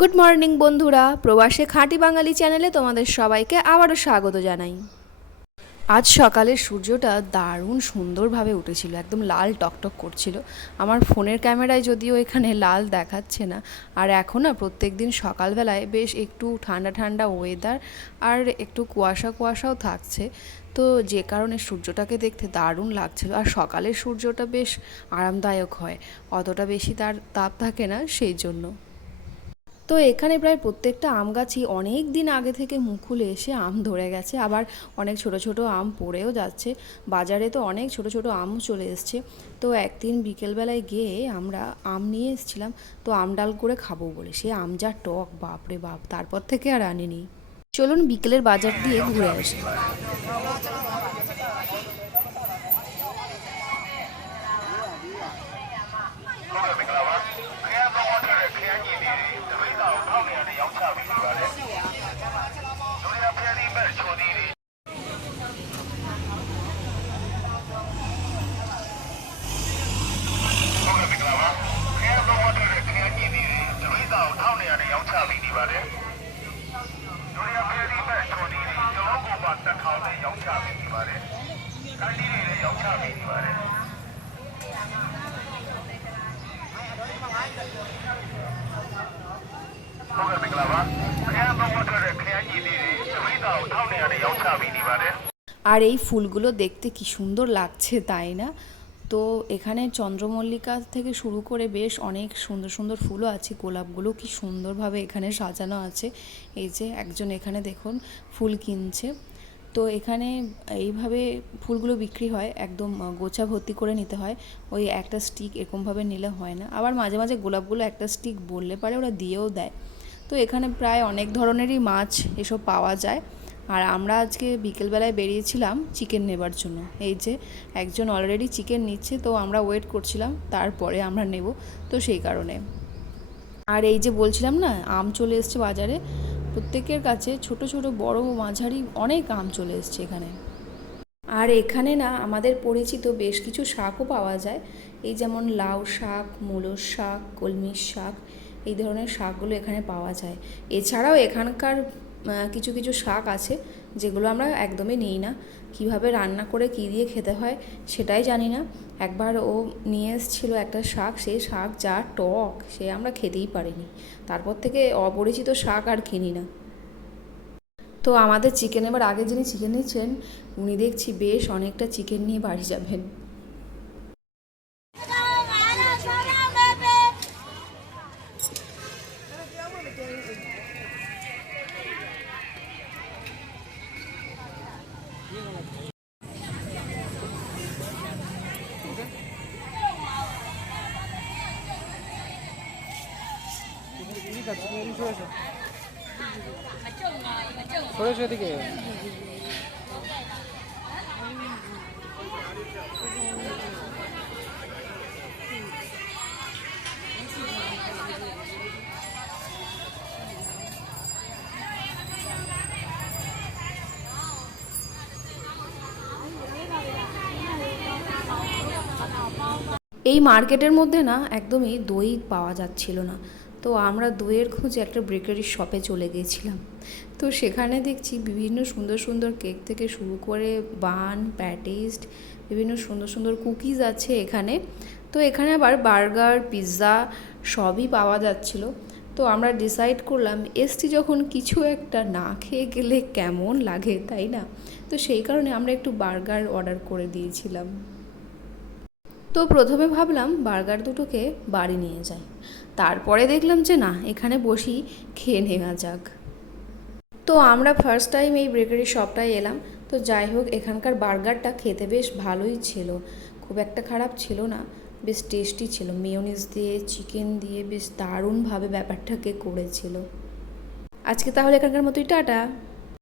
Good morning বন্ধুরা, প্রবাসে খাঁটি বাঙালি চ্যানেলে তোমাদের সবাইকে আবারও স্বাগত জানাই। আজ সকালে সূর্যটা দারুণ সুন্দরভাবে উঠেছিল, একদম লাল টকটক করছিল। আমার ফোনের ক্যামেরায় যদিও এখানে লাল দেখাচ্ছে না। আর এখন না প্রত্যেক দিন সকালবেলায় বেশ একটু ঠান্ডা ঠান্ডা ওয়েদার আর একটু কুয়াশা কুয়াশাও থাকছে, তো যে কারণে সূর্যটাকে দেখতে দারুণ লাগছিল। আর সকালের সূর্যটা বেশ আরামদায়ক হয়, অতটা বেশি তার তাপ থাকে না সেই জন্য। তো এখানে প্রায় প্রত্যেকটা আম গাছই অনেক দিন আগে থেকে মুকুল এসে আম ধরে গেছে, আবার অনেক ছোট ছোট আম পড়েও যাচ্ছে। বাজারে তো অনেক ছোট ছোট আমও চলে এসছে। তো একদিন বিকেলবেলায় গিয়ে আমরা আম নিয়ে এসেছিলাম, তো আম ডাল করে খাবো বলে। সে আম যা টক, বাপরে বাপ, তারপর থেকে আর আনিনি। চলুন বিকেলের বাজার দিয়ে ঘুরে আসি। আর এই ফুলগুলো দেখতে কি সুন্দর লাগছে, তাই না? তো এখানে চন্দ্রমল্লিকা থেকে শুরু করে বেশ অনেক সুন্দর সুন্দর ফুলও আছে। গোলাপগুলো কি সুন্দরভাবে এখানে সাজানো আছে। এই যে একজন এখানে দেখুন ফুল কিনছে। তো এখানে এইভাবে ফুলগুলো বিক্রি হয়, একদম গোছা ভর্তি করে নিতে হয়। ওই একটা স্টিক এরকমভাবে নিলে হয় না। আবার মাঝে মাঝে গোলাপগুলো একটা স্টিক বললে পারে ওরা দিয়েও দেয়। তো এখানে প্রায় অনেক ধরনেরই মাছ এসব পাওয়া যায়। আর আমরা আজকে বিকেলবেলায় বেরিয়েছিলাম চিকেন নেবার জন্য। এই যে একজন অলরেডি চিকেন নিচ্ছে, তো আমরা ওয়েট করছিলাম তারপরে আমরা নেব, তো সেই কারণে। আর এই যে বলছিলাম না, আম চলে এসছে বাজারে। প্রত্যেকের কাছে ছোট ছোট বড় মাঝারি অনেক আম চলে এসছে এখানে। আর এখানে না আমাদের পরিচিত বেশ কিছু শাকও পাওয়া যায়। এই যেমন লাউ শাক, মূলোর শাক, কলমির শাক, এই ধরনের শাকগুলো এখানে পাওয়া যায়। এছাড়াও এখানকার কিছু কিছু শাক আছে যেগুলো আমরা একদমই নিই না। কিভাবে রান্না করে কী দিয়ে খেতে হয় সেটাই জানি না। একবার ও নিয়ে এসেছিলো একটা শাক, সেই শাক যা টক, সে আমরা খেতেই পারিনি। তারপর থেকে অপরিচিত শাক আর কিনি না। তো আমাদের চিকেন, এবার আগে যিনি চিকেন নিচ্ছেন উনি দেখছি বেশ অনেকটা চিকেন নিয়ে বাড়ি যাবেন। এদিকে এই মার্কেটের মধ্যে না একদমই দই পাওয়া যাচ্ছিল না। তো আমরা দইয়ের খোঁজে একটা বেকারি শপে চলে গিয়েছিলাম। তো সেখানে দেখছি বিভিন্ন সুন্দর সুন্দর কেক থেকে শুরু করে বান, প্যাটিস্ট, বিভিন্ন সুন্দর সুন্দর কুকিজ আছে এখানে। তো এখানে আবার বার্গার, পিৎজা সবই পাওয়া যাচ্ছিল। তো আমরা ডিসাইড করলাম এসছি যখন কিছু একটা না খেয়ে গেলে কেমন লাগে, তাই না? তো সেই কারণে আমরা একটু বার্গার অর্ডার করে দিয়েছিলাম। তো প্রথমে ভাবলাম বার্গার দুটোকে বাড়ি নিয়ে যাই, তারপরে দেখলাম যে না, এখানে বসি খেয়ে নেওয়া যাক। তো আমরা ফার্স্ট টাইম এই বেকারি শপটায় এলাম। তো যাই হোক, এখানকার বার্গারটা খেতে বেশ ভালোই ছিল, খুব একটা খারাপ ছিল না, বেশ টেস্টি ছিল। মেয়োনিজ দিয়ে, চিকেন দিয়ে বেশ দারুণভাবে ব্যাপারটাকে করেছিল। আজকে তাহলে এখানকার মতোই টাটা।